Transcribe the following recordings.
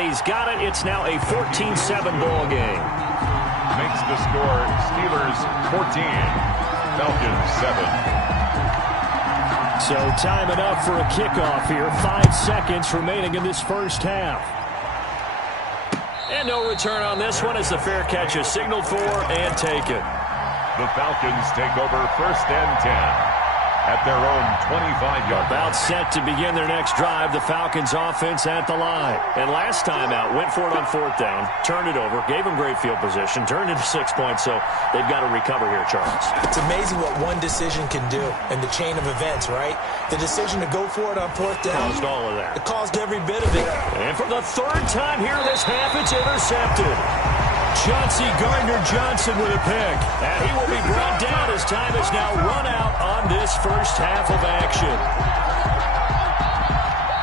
And he's got it. It's now a 14-7 ball game. Makes the score Steelers 14, Falcons 7. So time enough for a kickoff here. 5 seconds remaining in this first half. And no return on this one as the fair catch is signaled for and taken. The Falcons take over 1st and 10 at their own 25-yard. About set to begin their next drive. The Falcons offense at the line. And last time out, went for it on 4th down, turned it over, gave them great field position, turned into 6 points, so they've got to recover here, Charles. It's amazing what one decision can do in the chain of events, right? The decision to go for it on 4th down. Caused all of that. It caused every bit of it. And for the 3rd time here this half, it's intercepted. Chauncey Gardner-Johnson with a pick. And he will be brought down as time is now run out on this first half of action.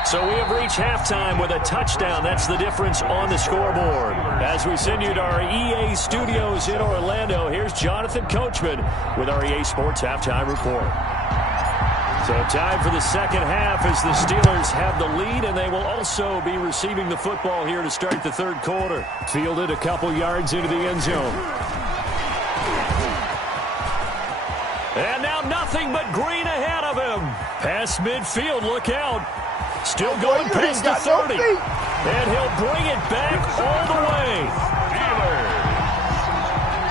So we have reached halftime with a touchdown. That's the difference on the scoreboard. As we send you to our EA studios in Orlando, here's Jonathan Coachman with our EA Sports Halftime Report. So time for the second half as the Steelers have the lead, and they will also be receiving the football here to start the 3rd quarter. Fielded a couple yards into the end zone. And now nothing but green ahead of him. Past midfield, look out. Still going past the 30. And he'll bring it back all the way.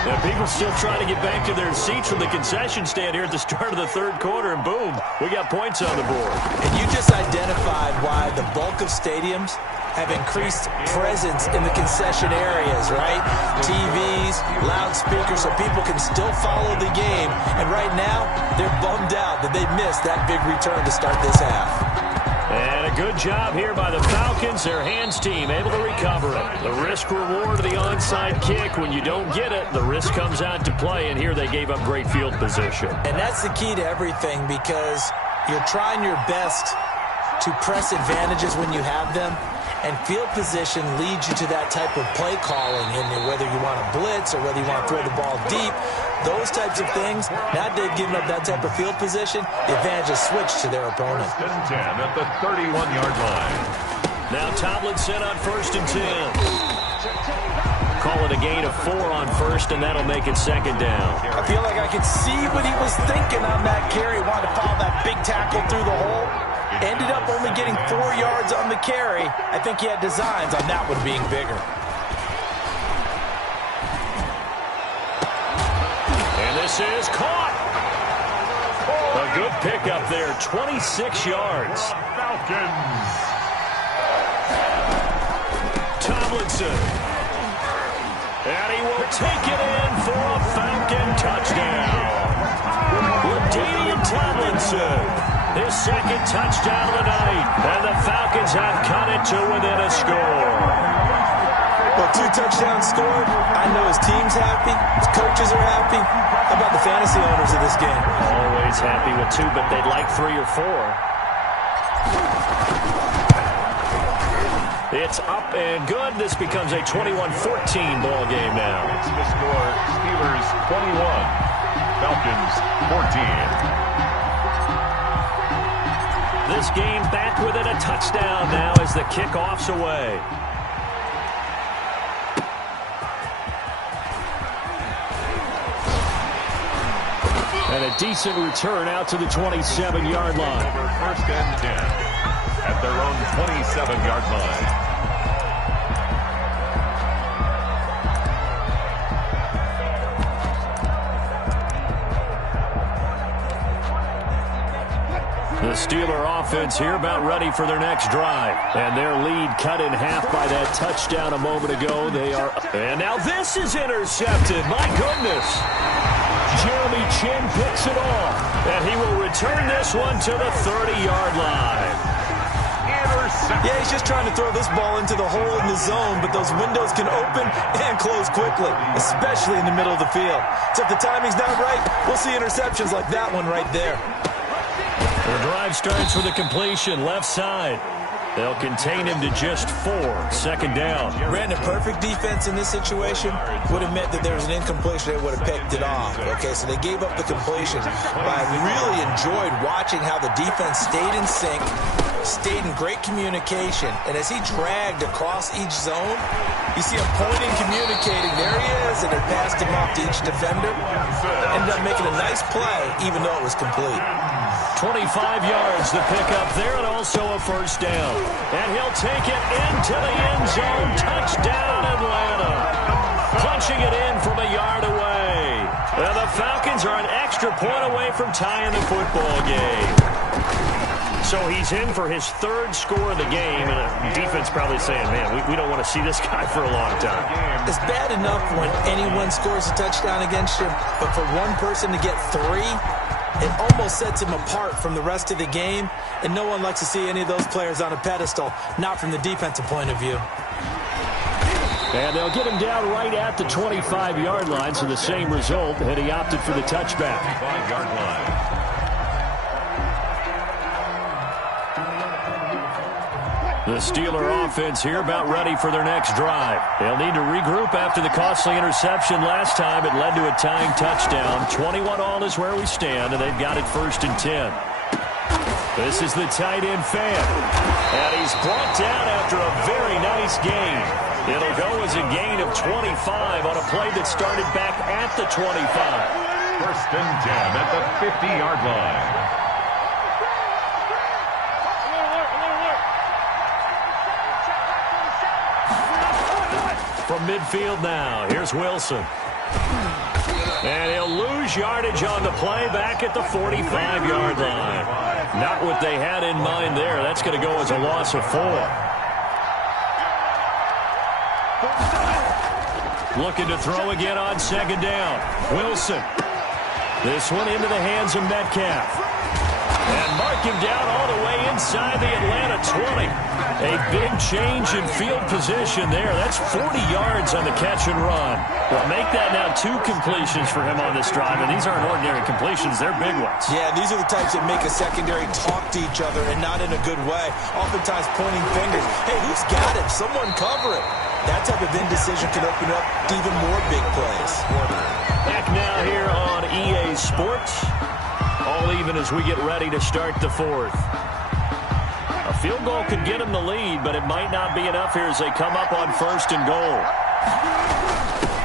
Now, people still trying to get back to their seats from the concession stand here at the start of the 3rd quarter, and boom, we got points on the board. And you just identified why the bulk of stadiums have increased presence in the concession areas, right? TVs, loudspeakers, so people can still follow the game. And right now, they're bummed out that they missed that big return to start this half. And a good job here by the Falcons. Their hands team able to recover it. The risk reward of the onside kick. When you don't get it, the risk comes out to play, and here they gave up great field position. And that's the key to everything, because you're trying your best to press advantages when you have them, and field position leads you to that type of play calling, and whether you want to blitz or whether you want to throw the ball deep, those types of things. Now they've given up that type of field position, the advantage is switched to their opponent. 1st and 10 at the 31-yard line. Now Tomlinson on 1st and 10. Call it a gain of 4 on 1st, and that'll make it 2nd down. I feel like I could see what he was thinking on that carry. Wanted to follow that big tackle through the hole. Ended up only getting 4 yards on the carry. I think he had designs on that one being bigger. And this is caught. A good pickup there, 26 yards. Falcons. Tomlinson. And he will take it in for a Falcon touchdown. LaDainian Tomlinson. His 2nd touchdown of the night. And the Falcons have cut it to within a score. Well, 2 touchdowns scored. I know his team's happy. His coaches are happy. How about the fantasy owners of this game? Always happy with 2, but they'd like 3 or 4. It's up and good. This becomes a 21-14 ball game now. It's the score Steelers 21, Falcons 14. This game back within a touchdown now as the kickoff's away. And a decent return out to the 27-yard line. Over 1st and 10 at their own 27-yard line. The Steeler offense here about ready for their next drive. And their lead cut in half by that touchdown a moment ago. And now this is intercepted. My goodness. Jeremy Chin picks it off. And he will return this one to the 30-yard line. Yeah, he's just trying to throw this ball into the hole in the zone, but those windows can open and close quickly, especially in the middle of the field. So if the timing's not right, we'll see interceptions like that one right there. The drive starts with a completion left side. They'll contain him to just 4. Second down. Brandon, perfect defense in this situation would have meant that there was an incompletion. They would have picked it off. Okay, so they gave up the completion. But I really enjoyed watching how the defense stayed in sync, stayed in great communication. And as he dragged across each zone, you see him pointing, communicating. There he is, and they passed him off to each defender. Ended up making a nice play, even though it was complete. 25 yards to pick up there, and also a first down. And he'll take it into the end zone. Touchdown, Atlanta. Punching it in from a yard away. Well, the Falcons are an extra point away from tying the football game. So he's in for his 3rd score of the game, and the defense probably saying, man, we don't want to see this guy for a long time. It's bad enough when anyone scores a touchdown against you, but for one person to get 3, it almost sets him apart from the rest of the game, and no one likes to see any of those players on a pedestal, not from the defensive point of view. And they'll get him down right at the 25-yard line, so the same result, and he opted for the touchback. 25-yard line. The Steeler offense here about ready for their next drive. They'll need to regroup after the costly interception last time. It led to a tying touchdown. 21-all is where we stand, and they've got it 1st and 10. This is the tight end fan. And he's brought down after a very nice gain. It'll go as a gain of 25 on a play that started back at the 25. 1st and 10 at the 50-yard line. From midfield now, here's Wilson. And he'll lose yardage on the play back at the 45-yard line. Not what they had in mind there. That's going to go as a loss of 4. Looking to throw again on 2nd down. Wilson. This one into the hands of Metcalf. And mark him down all the way inside the Atlanta 20. A big change in field position there. That's 40 yards on the catch and run. Well, make that now 2 completions for him on this drive, and these aren't ordinary completions. They're big ones. Yeah, these are the types that make a secondary talk to each other, and not in a good way. Oftentimes pointing fingers. Hey, who's got him? Someone cover it. That type of indecision can open up to even more big plays. Back now here on EA Sports. All even as we get ready to start the 4th. A field goal could get them the lead, but it might not be enough here as they come up on 1st and goal.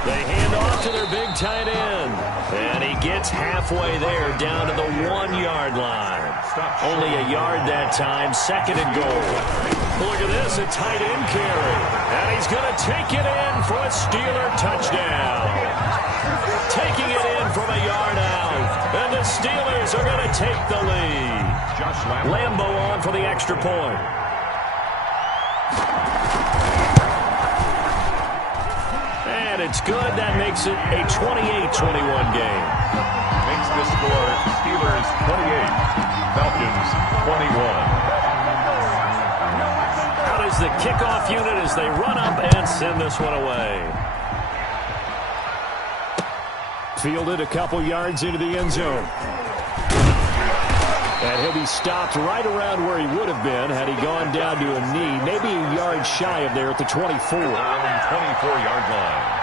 They hand off to their big tight end. And he gets halfway there down to the 1-yard line. Only a yard that time. 2nd and goal. Look at this, a tight end carry. And he's going to take it in for a Steeler touchdown. Taking it in from a yard out. And the Steelers are going to take the lead. Lambo on for the extra point. And it's good. That makes it a 28-21 game. Makes the score Steelers 28, Falcons 21. Out is the kickoff unit as they run up and send this one away. Fielded a couple yards into the end zone. And he'll be stopped right around where he would have been had he gone down to a knee, maybe a yard shy of there at the 24. 24-yard line.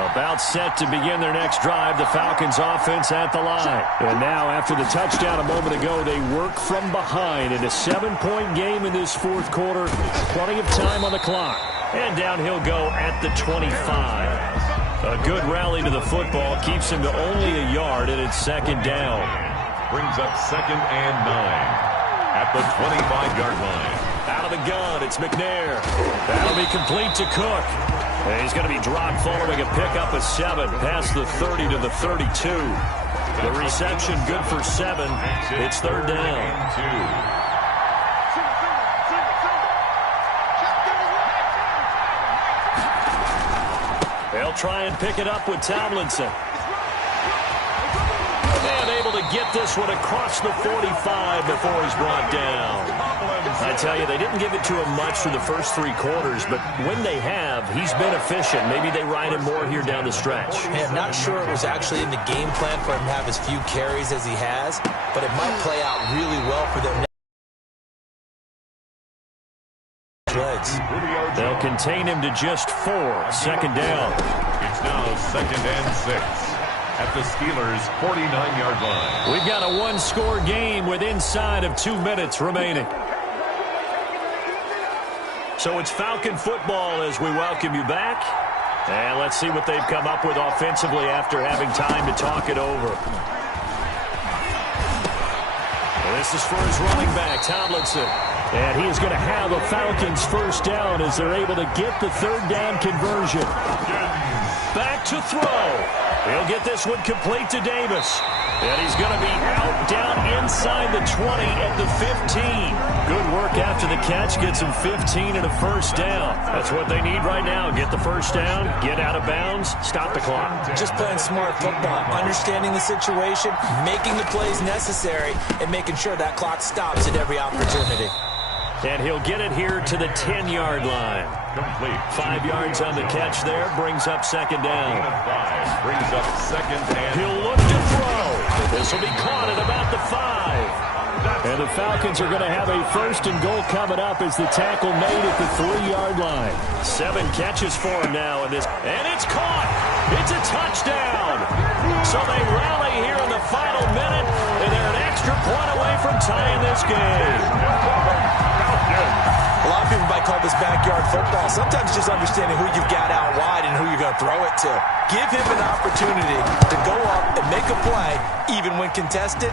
About set to begin their next drive, the Falcons offense at the line. And now, after the touchdown a moment ago, they work from behind in a 7-point game in this 4th quarter. Plenty of time on the clock. And down he'll go at the 25. A good rally to the football keeps him to only a yard, and it's 2nd down. Brings up 2nd and 9 at the 25-yard line. Out of the gun, it's McNair. That'll be complete to Cook. And he's going to be dropped following a pickup of 7 past the 30 to the 32. The reception good for 7. It's 3rd down. They'll try and pick it up with Tomlinson. And able to get this one across the 45 before he's brought down. I tell you, they didn't give it to him much for the first 3 quarters, but when they have, he's been efficient. Maybe they ride him more here down the stretch. Man, I'm not sure it was actually in the game plan for him to have as few carries as he has, but it might play out really well for them. legs. They'll contain him to just 4. Second down. It's now 2nd and 6 at the Steelers' 49-yard line. We've got a one-score game with inside of 2 minutes remaining. So it's Falcon football as we welcome you back. And let's see what they've come up with offensively after having time to talk it over. This is for his running back, Tomlinson. And he is going to have a Falcons first down as they're able to get the third down conversion. Back to throw. He'll get this one complete to Davis. And he's going to be out down inside the 20 at the 15. Good work after the catch. Gets him 15 and a first down. That's what they need right now. Get the first down, get out of bounds, stop the clock. Just playing smart football, understanding the situation, making the plays necessary, and making sure that clock stops at every opportunity. And he'll get it here to the 10-yard line. Complete. 5 yards on the catch there, brings up second down. 5 brings up 2nd and... He'll look to throw. This will be caught at about the 5. And the Falcons are going to have a first and goal coming up as the tackle made at the 3-yard line. 7 catches for him now in this. And it's caught. It's a touchdown. So they rally here in the final minute, and they're an extra point away from tying this game. A lot of people might call this backyard football. Sometimes just understanding who you've got out wide and who you're going to throw it to. Give him an opportunity to go up and make a play, even when contested.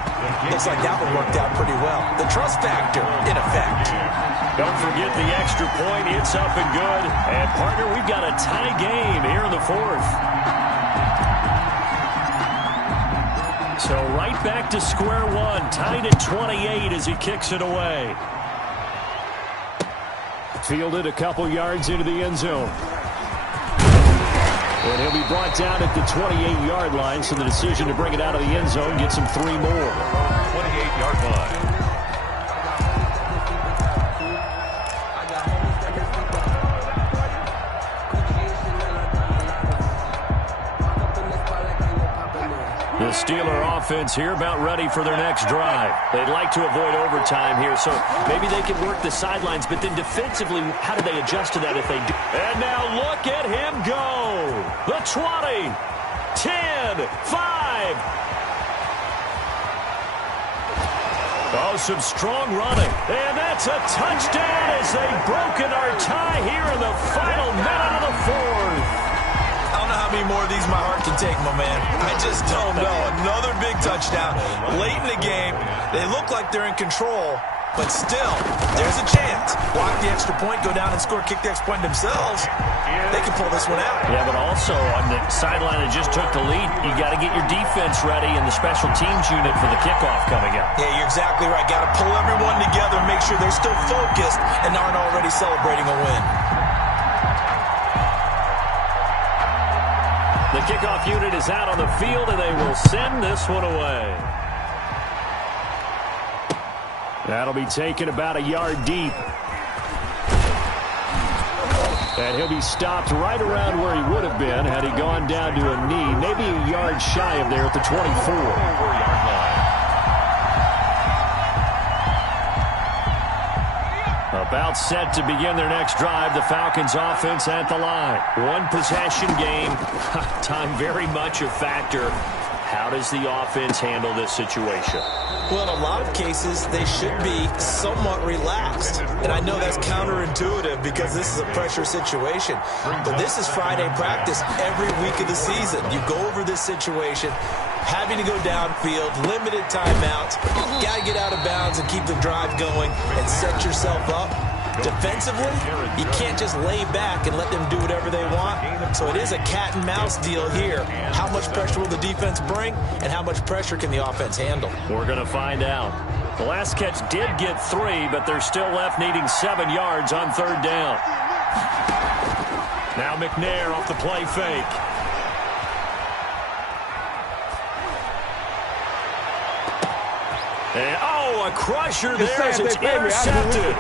Looks like that one worked out pretty well. The trust factor, in effect. Don't forget the extra point. It's up and good. And, partner, we've got a tie game here in the 4th. So right back to square one. Tied at 28 as he kicks it away. Fielded a couple yards into the end zone. And he'll be brought down at the 28-yard line, so the decision to bring it out of the end zone gets him 3 more. 28-yard line. The Steeler offense here about ready for their next drive. They'd like to avoid overtime here, so maybe they can work the sidelines, but then defensively, how do they adjust to that if they do? And now look at him go. The 20, 10, 5. Oh, some strong running. And that's a touchdown as they've broken our tie here in the final minute of the 4th. I don't know how many more of these my heart can take, my man. I just don't know. Another big touchdown. Late in the game, they look like they're in control, but still, there's a chance. Block the extra point, go down and score, kick the extra point themselves. They can pull this one out. Yeah, but also on the sideline that just took the lead, you got to get your defense ready and the special teams unit for the kickoff coming up. Yeah, you're exactly right. Got to pull everyone together, make sure they're still focused and aren't already celebrating a win. The kickoff unit is out on the field, and they will send this one away. That'll be taken about a yard deep. And he'll be stopped right around where he would have been had he gone down to a knee, maybe a yard shy of there at the 24-yard line. About set to begin their next drive, the Falcons offense at the line. One possession game, time very much a factor. How does the offense handle this situation? Well, in a lot of cases, they should be somewhat relaxed. And I know that's counterintuitive because this is a pressure situation. But this is Friday practice every week of the season. You go over this situation, having to go downfield, limited timeouts, got to get out of bounds and keep the drive going and set yourself up. Defensively, you can't just lay back and let them do whatever they want. So it is a cat and mouse deal here. How much pressure will the defense bring, and how much pressure can the offense handle? We're going to find out. The last catch did get 3, but they're still left needing 7 yards on third down. Now McNair off the play fake. And, a crusher there as it's intercepted.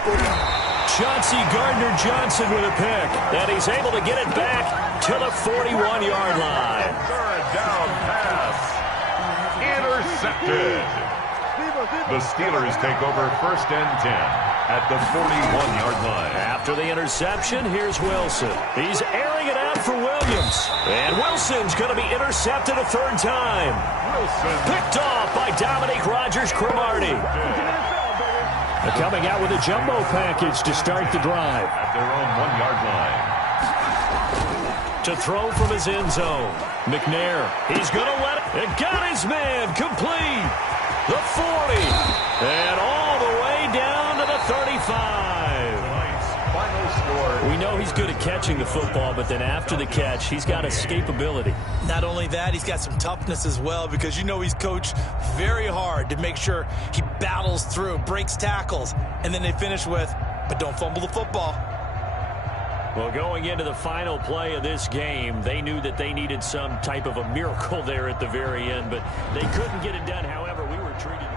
Chauncey Gardner-Johnson with a pick. And he's able to get it back to the 41-yard line. Third down pass. Intercepted. The Steelers take over 1st and 10 at the 41-yard line. After the interception, here's Wilson. He's airing it out for Williams. And Wilson's going to be intercepted a third time. Wilson Picked off by Dominique Rodgers-Cromartie. Coming out with a jumbo package to start the drive. at their own 1-yard line. To throw from his end zone. McNair, he's going to let it. It got his man complete. The 40. And all the way down to the 35. Final score. We know he's good at catching the football, but then after the catch, he's got escapability. Not only that, he's got some toughness as well, because you know he's coached very hard to make sure he battles through, breaks tackles, and then they finish with, but don't fumble the football. Well, going into the final play of this game, they knew that they needed some type of a miracle there at the very end, but they couldn't get it done. However, we were treated...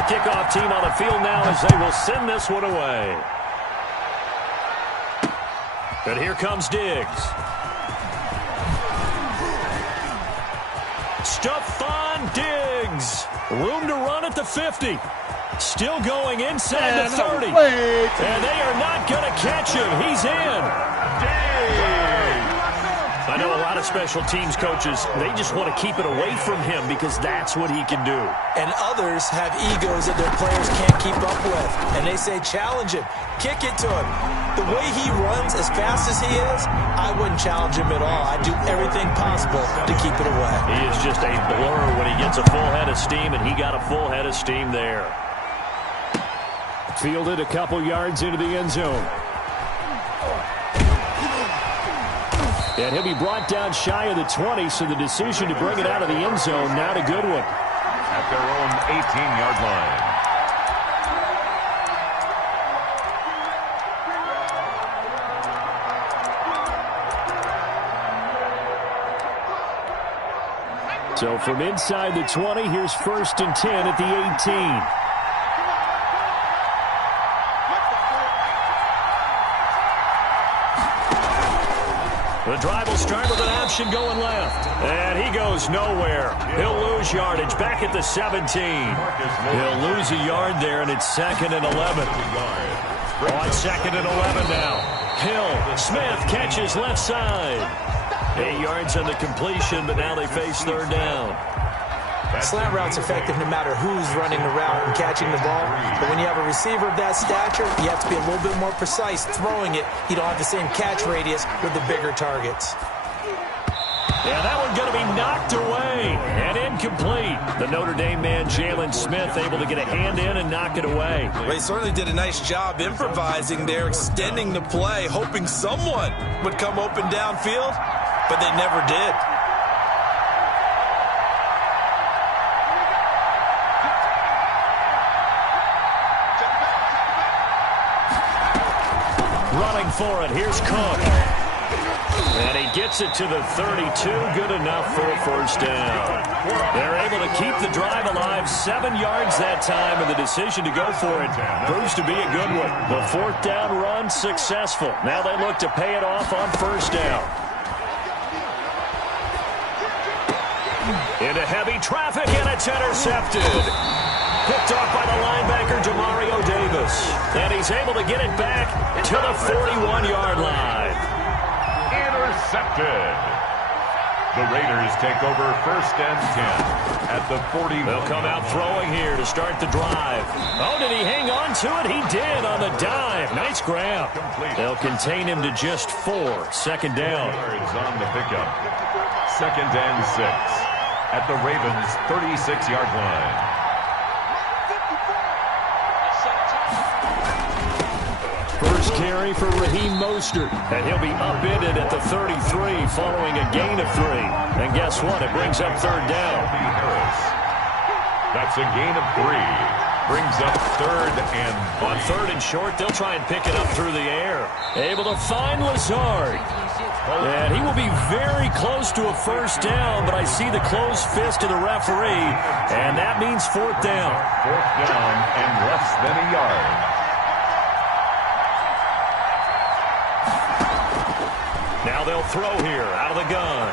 The kickoff team on the field now as they will send this one away. And here comes Diggs. Stephon Diggs. Room to run at the 50. Still going inside the 30. And they are not going to catch him. He's in. I know a lot of special teams coaches, they just want to keep it away from him because that's what he can do. And others have egos that their players can't keep up with. And they say, challenge him. Kick it to him. The way he runs as fast as he is, I wouldn't challenge him at all. I'd do everything possible to keep it away. He is just a blur when he gets a full head of steam, and he got a full head of steam there. Fielded a couple yards into the end zone. And he'll be brought down shy of the 20, so the decision to bring it out of the end zone, not a good one. At their own 18-yard line. So from inside the 20, here's 1st and 10 at the 18. The drive will start with an option going left. And he goes nowhere. He'll lose yardage back at the 17. He'll lose a yard there, and it's 2nd and 11. On 2nd and 11 now. Hill, Smith catches left side. 8 yards on the completion, but now they face 3rd down. Slant route's effective no matter who's running the route and catching the ball. But when you have a receiver of that stature, you have to be a little bit more precise throwing it. You don't have the same catch radius with the bigger targets. Yeah, that one's going to be knocked away and incomplete. The Notre Dame man, Jalen Smith, able to get a hand in and knock it away. Well, he certainly did a nice job improvising there, extending the play, hoping someone would come open downfield, but they never did. Running for it, here's Cook. And he gets it to the 32, good enough for a 1st down. They're able to keep the drive alive, 7 yards that time, and the decision to go for it proves to be a good one. The 4th down run successful. Now they look to pay it off on 1st down. Into heavy traffic, and it's intercepted. Picked off by the linebacker, Demario Davis. And he's able to get it back to the 41-yard line. Intercepted. The Raiders take over 1st and 10 at the 40. They'll come out throwing here to start the drive. Oh, did he hang on to it? He did on the dive. Nice grab. They'll contain him to just 4. 2nd down. Yards on the pickup. 2nd and 6 at the Ravens' 36-yard line. First carry for Raheem Mostert, and he'll be upended at the 33 following a gain of 3. And guess what? It brings up 3rd down. That's a gain of 3. Brings up 3rd and 3. On 3rd and short, they'll try and pick it up through the air. Able to find Lazard. And he will be very close to a 1st down, but I see the closed fist of the referee, and that means 4th down. 4th down and less than a yard. Now they'll throw here out of the gun.